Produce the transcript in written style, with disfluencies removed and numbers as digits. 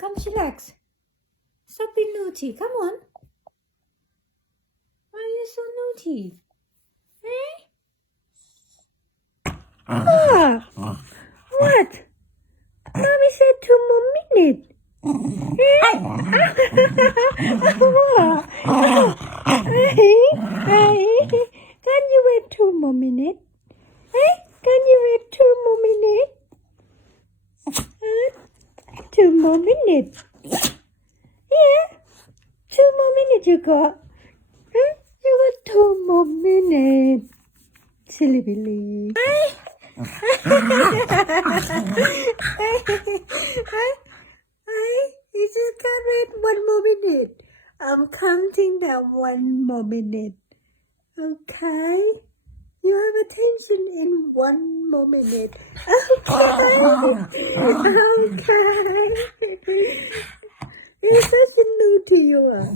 Come, chillax. Stop being naughty. Come on. Why are you so naughty? Eh? Ah, what? Mommy said 2 more minutes. Eh? Can you wait 2 more minutes? Eh? Can you wait 2 more minutes? 2 more minutes. Yeah. 2 more minutes you got. Huh? You got 2 more minutes. Silly Billy. You just can't wait 1 more minute. I'm counting down 1 more minute. Okay? You have attention in 1 more minute. Okay. You're such a naughty you are.